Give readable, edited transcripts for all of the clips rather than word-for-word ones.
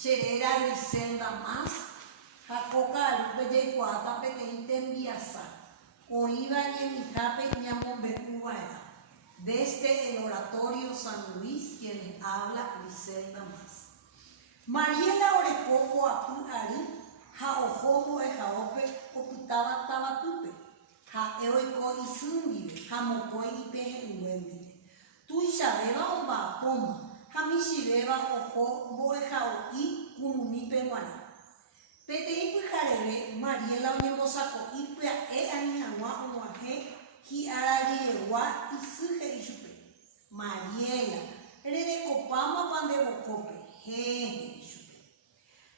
Cherera Griselda Mas, Jaikuaave Jaikuaave Hag, Oîva ñemihápe ñamombe'u. Desde el Oratorio San Luis, quien les habla, Griselda Mas. Mariela orekopo apu ari, ha ojomo ejaope oputaba tabatupe, ha eoiko isundire, ha mokoi ipehe uendire. Tuishabeba omba apoma, ha mishibeba ojo boejao I kunumipe guari. Pete ipu jarebe, Mariela oñembosako ipea anihanwa onoaje, hi ararirewa isuje ishupe. Mariela, rerekopama pandebokope, jeje ishupe.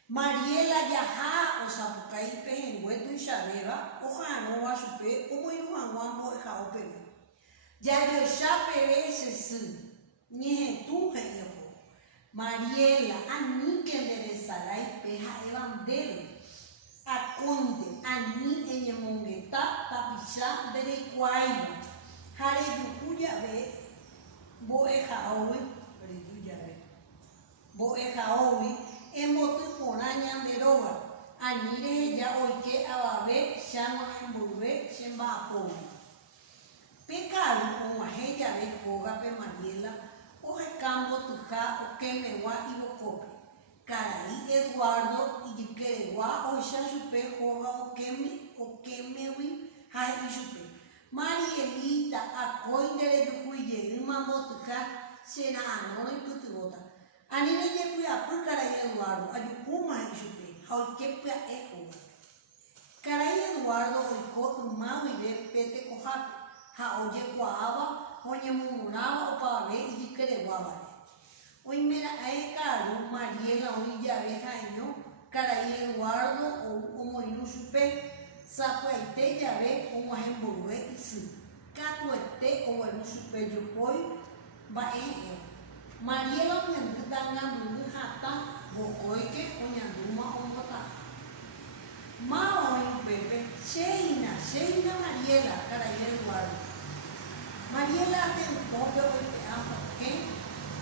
Mariela yaha osapukaipe henguetu ishabeba, ojanoa shupe, omoinuhanwan boejao pebe. Yayoshape sesu, ñehetu jeyopo. Mariela, ani que le desarai peja evandere. Aconde, ani ñamombe'u tapicha de Jaikuaave. Hare Jaikuaave Boejaovi, emotu poraña de roba. Anire ya oike ababe, chama embulve, chemba apovi. Pecaru, como ajeya de joga pe Mariela. Oje cambo tuja o que me gua y bocope. Carai Eduardo y Yuqueregua o ya supe joga o que me wi hay y supe. Marielita a coindere yucuye y mambo tuja sena anoro y putibota. Anine ye a pu carai Eduardo a yucuma y supe. How que pia e joga. Carai Eduardo o co uma y de pete cojape. Ha oye coaba. Oye murmuraba o para ver y que guava. Hoy mira a caro Mariela hoy ya veja yo caray Eduardo o moinu supe sapaite ya ve o envolver y si catuete o el supe yo poi va Mariela me anda ganando hasta bocoike o ñanduma o mota. Ma hoy bebé Sheina Mariela caray Eduardo. Mariela te un poco de ama,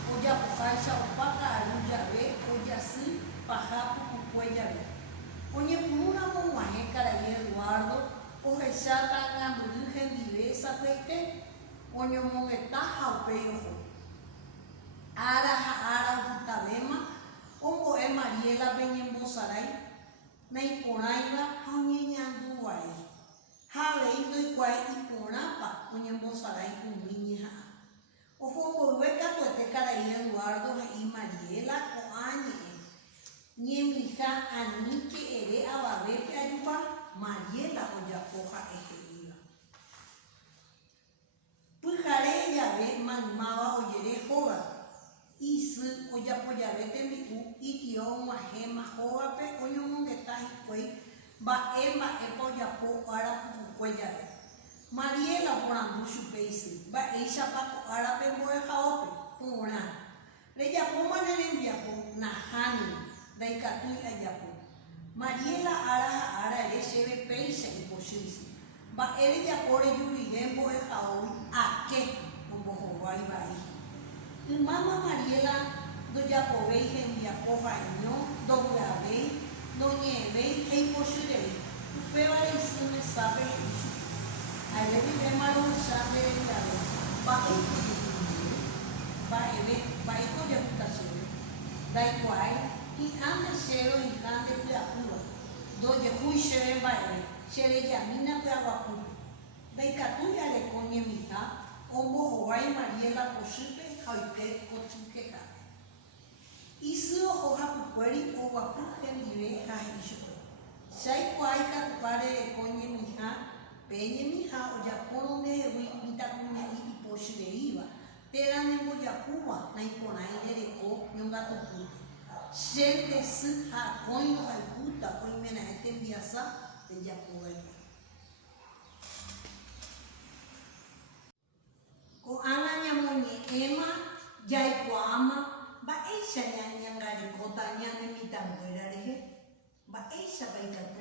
o ya pojaisa o paca aruya ve, o ya sí, pajapo puya ve. Oye, una momaje caray Eduardo, o jesata gamburujen divesa peite, oño monetaja o peojo. Ara butabema, o Mariela beñembosaray, naiporaiva, jañeñanduay. Haveindo igual y porapa, oñembosaray cumiña. O fue hueca tuete caray Eduardo y Mariela o añe. Ñemija anique ere ababepe ayupa, Mariela o ya poja ejeriva. Pujare ya ve manmaba o yere joga. Y su o ya poyabete mi y tío majema joga pe oñomonguetaje fue. Va epo ya po ara cuella. Mariela por anducho peisi. Va ella pa ara pe boejaope. Pura. Le ya po maneren ya po nahani. Dai katui ayapo. Mariela ara ele cheve peisa y posible. Va ele ya por yuriden boejaope a que no bojoai vai. Y mama Mariela do ya po veigen ya po vaino do ya vei. No nieve, hay posible. Usted va a decir, me sabe eso. Ahí le diré más un sabe de la vez. Va a ver, va a ir con reputación. Da igual, y ande cero y ande de apura. Doye fui se ve va a ver. Se le llamina de aguapura. Da icatuya le coñe mitad. Ombo Hawaii Mariela posible, jaite cochuqueja. Y su hoja pueri o guapu gendive jahisho. Jaikuaave pare de coñe mija, peñe mija o ya por donde hui mita cuña y poshi de iba. Te dan en boyacuba, na imponai de reco, y un gato puto. Gente su ha coño al puta, hoy mena este enviasa de Jaikuaave. Ko ana ñamoñe'ẽma Jaikuaama. Mba'éicha ñañangareko tañanemitaguéra rehe. Mba'éicha paikatu.